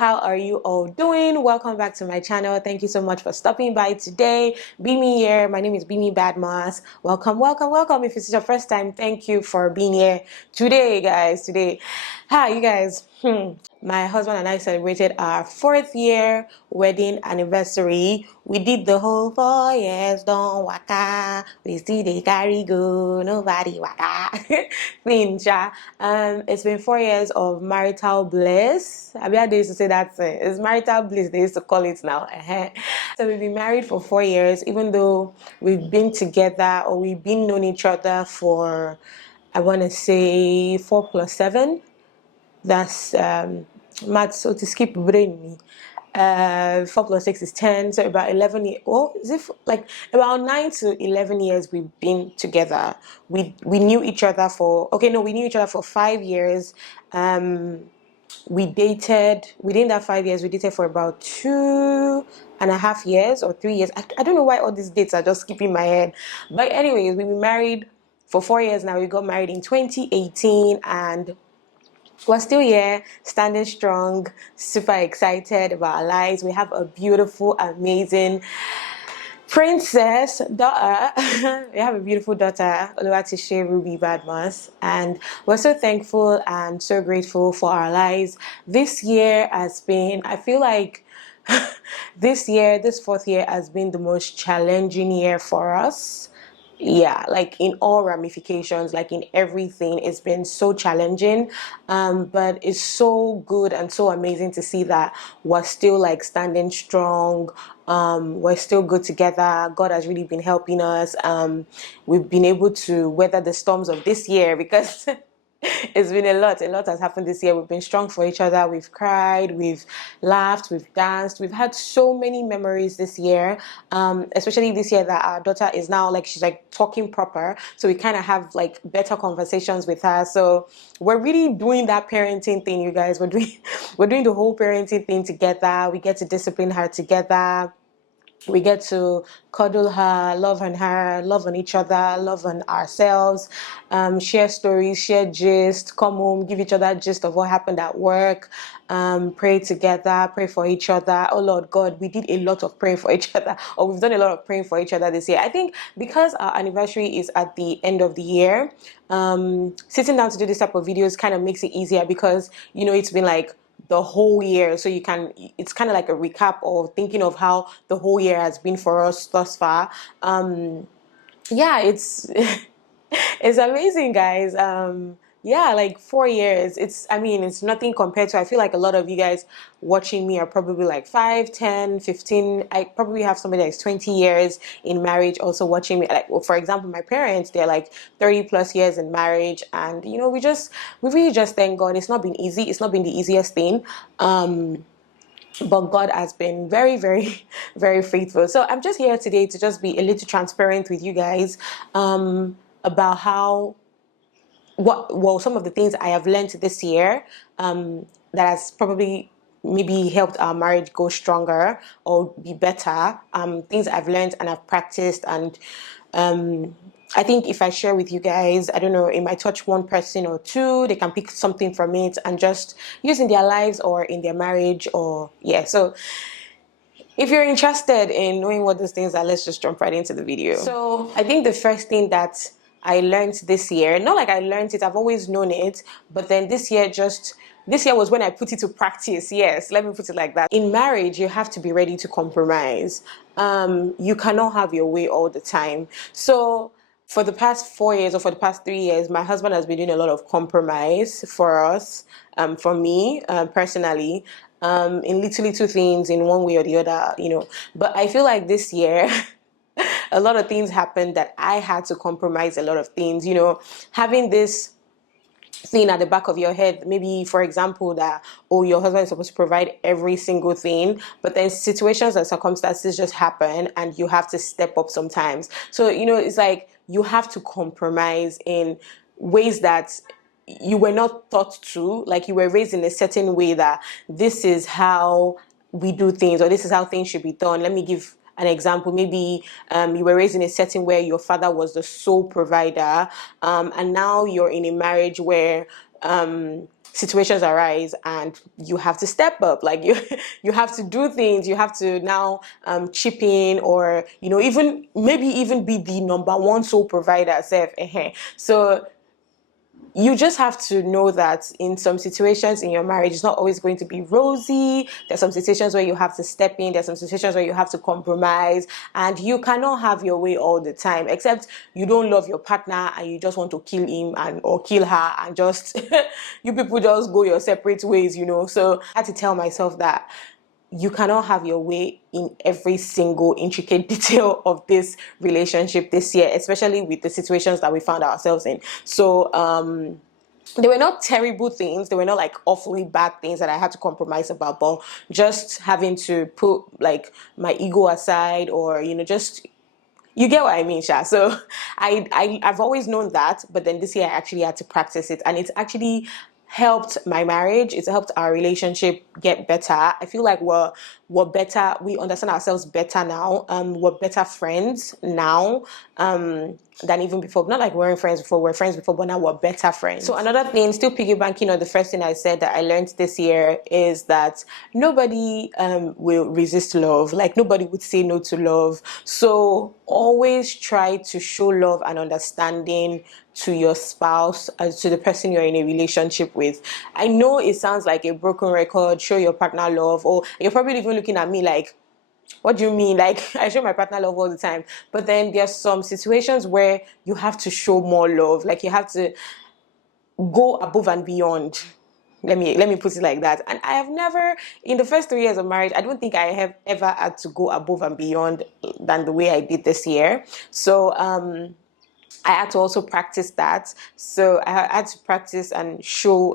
how are you all doing? Welcome back to my channel. Thank you so much for stopping by today. Bemi here. My name is Bemi Badmus. Welcome. If it's your first time, thank you for being here today, guys. Hi, you guys. My husband and I celebrated our 4th year wedding anniversary. We did the whole 4 years, don't waka. We see the carry go, nobody waka. It's been 4 years of marital bliss. I mean, they used to say that it's marital bliss, they used to call it now. So we've been married for 4 years, even though we've been together or we've been known each other for, I want to say 4 plus 7. That's math, so to skip brain me. 4 plus 6 is 10, so about 11 years. Oh, is it like about 9 to 11 years we've been together. We knew each other for we knew each other for 5 years. We dated within that 5 years. We dated for about 2.5 years or 3 years. I don't know why all these dates are just skipping my head, but anyways, we've been married for 4 years now. We got married in 2018 and we're still here, standing strong, super excited about our lives. We have a beautiful, amazing princess daughter. We have a beautiful daughter, Bemi Badmus, and we're so thankful and so grateful for our lives. This year has been, I feel like this 4th year has been the most challenging year for us. Yeah, like in all ramifications, like in everything, it's been so challenging, but it's so good and so amazing to see that we're still like standing strong. We're still good together. God has really been helping us. We've been able to weather the storms of this year because it's been a lot has happened this year. We've been strong for each other. We've cried, we've laughed, we've danced. We've had so many memories this year, especially this year that our daughter is now like, she's like talking proper, so we kind of have like better conversations with her. So we're really doing that parenting thing, you guys. We're doing the whole parenting thing together. We get to discipline her together. We get to cuddle her, love on her, love on each other, love on ourselves, share stories, share gist, come home, give each other gist of what happened at work, pray together, pray for each other. Oh Lord God, we did a lot of praying for each other, or we've done a lot of praying for each other this year. I think because our anniversary is at the end of the year, sitting down to do this type of videos kind of makes it easier because, you know, it's been like the whole year, so it's kind of like a recap of thinking of how the whole year has been for us thus far. Yeah, it's it's amazing, guys. Yeah, like 4 years, it's nothing compared to, I feel like a lot of you guys watching me are probably like 5, 10, 15. I probably have somebody that's 20 years in marriage also watching me. Like, well, for example, my parents, they're like 30 plus years in marriage, and you know, we really just thank God. It's not been easy. It's not been the easiest thing. But God has been very, very, very faithful. So I'm just here today to just be a little transparent with you guys about some of the things I have learned this year that has probably maybe helped our marriage go stronger or be better. Things I've learned and I've practiced, and I think if I share with you guys, I don't know, it might touch one person or two. They can pick something from it and just use in their lives or in their marriage, or yeah. So if you're interested in knowing what those things are, let's just jump right into the video. So I think the first thing that I learned this year, not like I learned it, I've always known it, but then this year was when I put it to practice. Yes, let me put it like that. In marriage, you have to be ready to compromise. You cannot have your way all the time. So for the past 4 years or for the past 3 years, my husband has been doing a lot of compromise for us, for me personally, in little things in one way or the other, you know. But I feel like this year, a lot of things happened that I had to compromise a lot of things, you know, having this thing at the back of your head, maybe for example that, oh, your husband is supposed to provide every single thing, but then situations and circumstances just happen and you have to step up sometimes. So, you know, it's like you have to compromise in ways that you were not taught to, like you were raised in a certain way that this is how we do things, or this is how things should be done. Let me give an example. Maybe you were raised in a setting where your father was the sole provider, and now you're in a marriage where situations arise and you have to step up, like you have to do things, you have to now chip in, or even maybe even be the number one sole provider self. So you just have to know that in some situations in your marriage, it's not always going to be rosy. There's some situations where you have to step in. There's some situations where you have to compromise, and you cannot have your way all the time, except you don't love your partner and you just want to kill him or kill her, and just you people just go your separate ways. So I had to tell myself that you cannot have your way in every single intricate detail of this relationship this year, especially with the situations that we found ourselves in. So they were not terrible things. They were not like awfully bad things that I had to compromise about, but just having to put like my ego aside, or just, you get what I mean, Sha. So I've always known that, but then this year I actually had to practice it, and it's actually helped my marriage. It's helped our relationship get better. I feel like we're better. We understand ourselves better now. We're better friends now than even before. Not like we weren't friends before. We're friends before, but now we're better friends. So another thing, still piggybacking on the first thing I said that I learned this year, is that nobody will resist love. Like nobody would say no to love. So always try to show love and understanding to your spouse, to the person you're in a relationship with. I know it sounds like a broken record, show your partner love, or you're probably even looking at me like, what do you mean? Like, I show my partner love all the time. But then there's some situations where you have to show more love. Like you have to go above and beyond. Let me put it like that. And I have never, in the first 3 years of marriage, I don't think I have ever had to go above and beyond than the way I did this year. So I had to also practice that. So I had to practice and show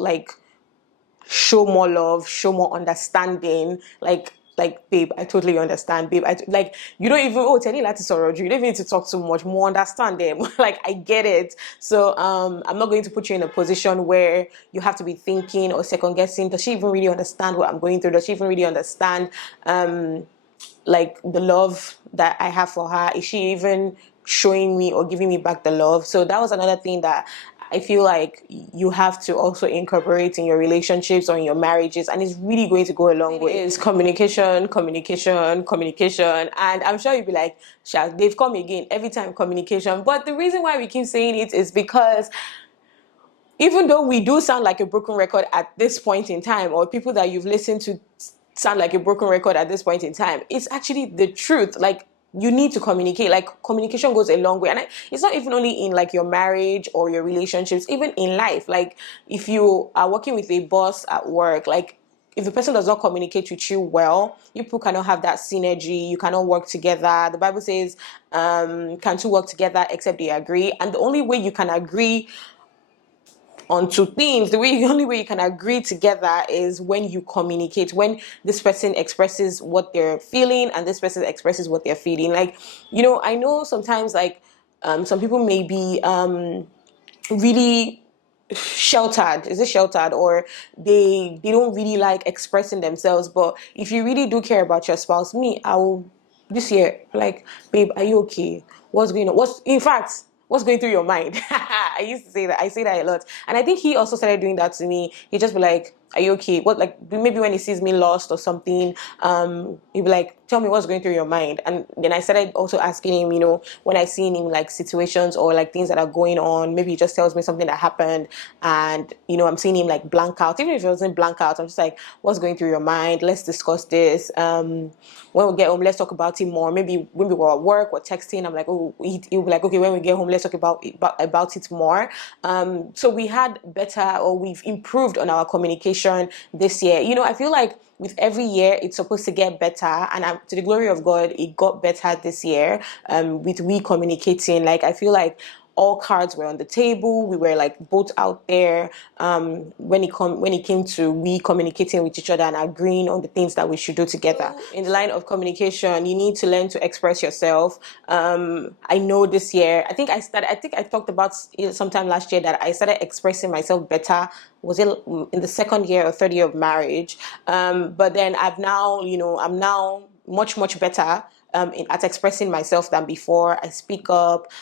more love, show more understanding. Like, babe, I totally understand, babe. Like, you don't even, tell me that sorrow. You don't even need to talk too much. More understand them. Like, I get it. So, I'm not going to put you in a position where you have to be thinking or second guessing. Does she even really understand what I'm going through? Does she even really understand, like the love that I have for her? Is she even showing me or giving me back the love? So that was another thing that I feel like you have to also incorporate in your relationships or in your marriages, and it's really going to go a long way. Is communication, communication, communication. And I'm sure you'll be like, Sha, they've come again every time, communication. But the reason why we keep saying it is because even though we do sound like a broken record at this point in time, or people that you've listened to sound like a broken record at this point in time, it's actually the truth. Like, you need to communicate. Like, communication goes a long way. And it's not even only in like your marriage or your relationships, even in life. Like, if you are working with a boss at work, like, if the person does not communicate with you well, you people cannot have that synergy. You cannot work together. The Bible says, can two work together except they agree? And the only way you can agree on two things, the only way you can agree together is when you communicate, when this person expresses what they're feeling and this person expresses what they're feeling. Like, I know sometimes, like, some people may be really sheltered. Is it sheltered? Or they don't really like expressing themselves. But if you really do care about your spouse, me, I will this year, like, babe, are you okay? What's going on? What's going through your mind? I used to say that. I say that a lot. And I think he also started doing that to me. He'd just be like, are you okay? What, like, maybe when he sees me lost or something, he'd be like, tell me what's going through your mind. And then I started also asking him, when I see him in like situations or like things that are going on, maybe he just tells me something that happened, and, I'm seeing him like blank out. Even if it wasn't blank out, I'm just like, what's going through your mind? Let's discuss this. When we get home, let's talk about it more. Maybe when we were at work or texting, I'm like, he'll be like, okay, when we get home, let's talk about it more. So we've improved on our communication this year. I feel like with every year, it's supposed to get better. And to the glory of God, it got better this year with we communicating. Like, I feel like all cards were on the table. We were like both out there when it came to we communicating with each other and agreeing on the things that we should do together. In the line of communication, you need to learn to express yourself. I know this year, I think I talked about it sometime last year that I started expressing myself better. Was it in the second year or third year of marriage? But then I'm now much, much better at expressing myself than before. I speak up.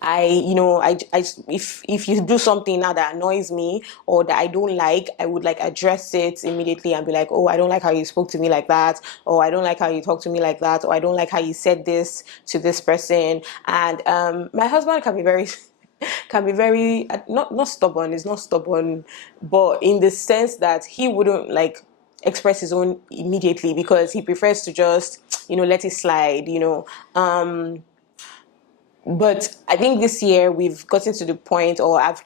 if you do something now that annoys me or that I don't like, I would like address it immediately and be like, oh, I don't like how you spoke to me like that, or I don't like how you talked to me like that, or I don't like how you said this to this person. And my husband can be very can be very not stubborn. He's not stubborn, but in the sense that he wouldn't like express his own immediately, because he prefers to just let it slide. But I think this year we've gotten to the point, or I've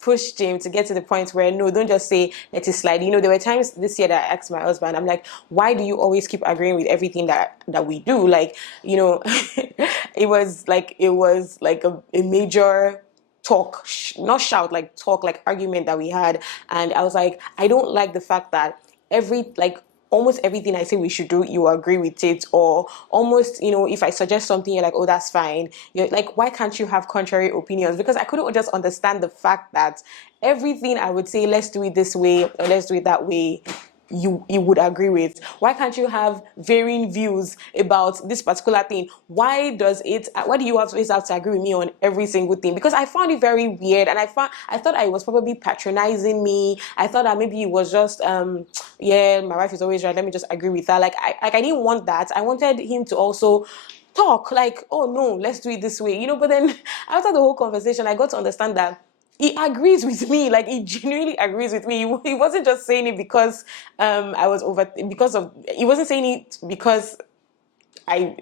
pushed him to get to the point where, no, don't just say let it slide. There were times this year that I asked my husband, I'm like, why do you always keep agreeing with everything that we do? Like, it was like a major talk, not shout, like talk, like argument that we had. And I was like, I don't like the fact that almost everything I say we should do, you agree with it, or almost, if I suggest something, you're like, oh, that's fine. You're like, why can't you have contrary opinions? Because I couldn't just understand the fact that everything I would say, let's do it this way, or let's do it that way, you would agree with. Why can't you have varying views about this particular thing? Why do you always have to agree with me on every single thing? Because I found it very weird, and I thought I was probably patronizing me. I thought that maybe it was just yeah, my wife is always right, let me just agree with her. Like I didn't want that. I wanted him to also talk like, oh no, let's do it this way, but then after the whole conversation, I got to understand that he agrees with me. Like, he genuinely agrees with me. He wasn't just saying it because he wasn't saying it because I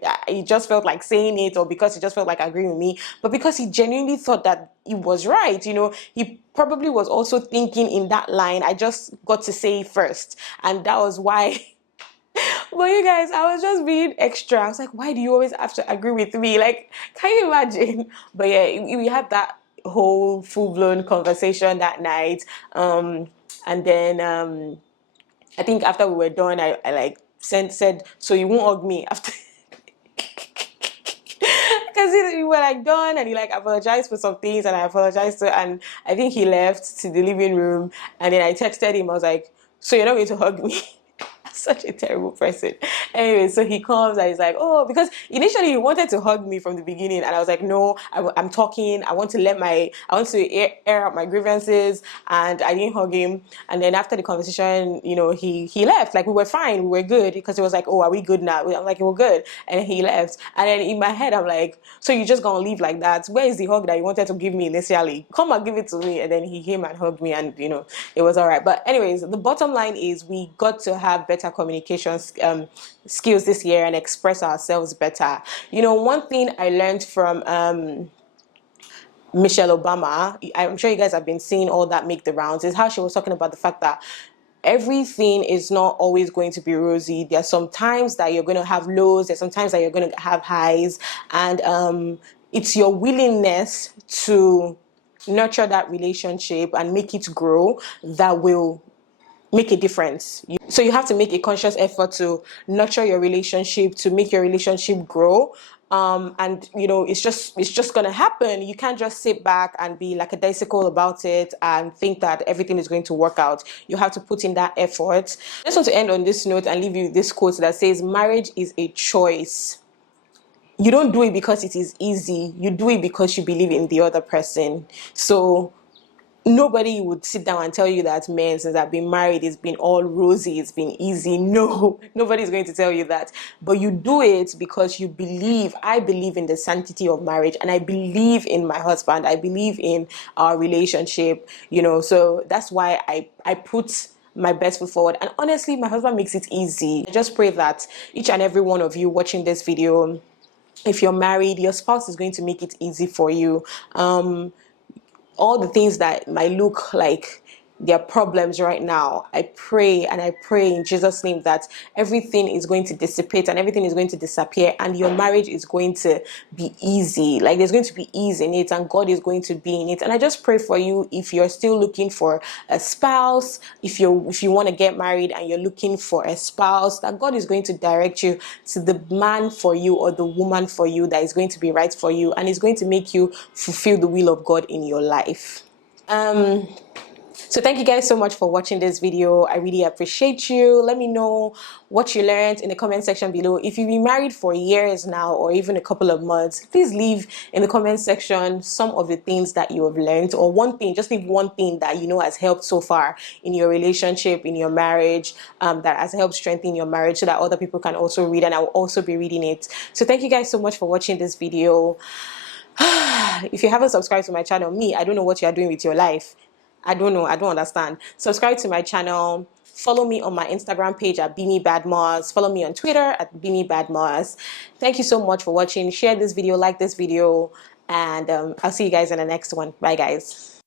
just felt like saying it, or because he just felt like agreeing with me, but because he genuinely thought that he was right. He probably was also thinking in that line. I just got to say it first, and that was why. But you guys, I was just being extra. I was like, why do you always have to agree with me? Like, can you imagine? But yeah, we had that whole full-blown conversation that night. And then I think after we were done, I like said, so you won't hug me after. Because we were like done, and he like apologized for some things, and I apologized and I think he left to the living room, and then I texted him. I was like, so you're not going to hug me? Such a terrible person. Anyway, so he comes and he's like, oh, because initially he wanted to hug me from the beginning, and I was like, no, I'm talking. I want to air out my grievances, and I didn't hug him. And then after the conversation, he left. Like, we were fine, we were good, because he was like, oh, are we good now? I'm like, we're good. And he left. And then in my head, I'm like, so you're just gonna leave like that? Where is the hug that you wanted to give me initially? Come and give it to me. And then he came and hugged me, and it was all right. But anyways, the bottom line is we got to have better communication skills this year and express ourselves better. One thing I learned from Michelle Obama, I'm sure you guys have been seeing all that make the rounds, is how she was talking about the fact that everything is not always going to be rosy. There's some times that you're going to have lows, there's some times that you're going to have highs, and it's your willingness to nurture that relationship and make it grow that will make a difference. So you have to make a conscious effort to nurture your relationship, to make your relationship grow. And it's just gonna happen. You can't just sit back and be like a daisical about it and think that everything is going to work out. You have to put in that effort. I just want to end on this note and leave you with this quote that says, marriage is a choice. You don't do it because it is easy. You do it because you believe in the other person. So nobody would sit down and tell you that, man, since I've been married, it's been all rosy, it's been easy. No, nobody's going to tell you that. But you do it because you believe. I believe in the sanctity of marriage, and I believe in my husband. I believe in our relationship, so that's why I put my best foot forward. And honestly, my husband makes it easy. I just pray that each and every one of you watching this video, if you're married, your spouse is going to make it easy for you. All the things that might look like their problems right now, I pray in Jesus' name that everything is going to dissipate and everything is going to disappear, and your marriage is going to be easy. Like, there's going to be ease in it, and God is going to be in it. And I just pray for you, if you're still looking for a spouse, if you want to get married and you're looking for a spouse, that God is going to direct you to the man for you or the woman for you that is going to be right for you and is going to make you fulfill the will of God in your life. So thank you guys so much for watching this video. I really appreciate you. Let me know what you learned in the comment section below. If you've been married for years now or even a couple of months, please leave in the comment section some of the things that you have learned, or one thing, just leave one thing that you know has helped so far in your relationship, in your marriage, that has helped strengthen your marriage, so that other people can also read, and I will also be reading it. So thank you guys so much for watching this video. If you haven't subscribed to my channel, I don't know what you are doing with your life. I don't know. I don't understand. Subscribe to my channel. Follow me on my Instagram page at Bemi Badmus. Follow me on Twitter at Bemi Badmus. Thank you so much for watching. Share this video, like this video, and I'll see you guys in the next one. Bye, guys.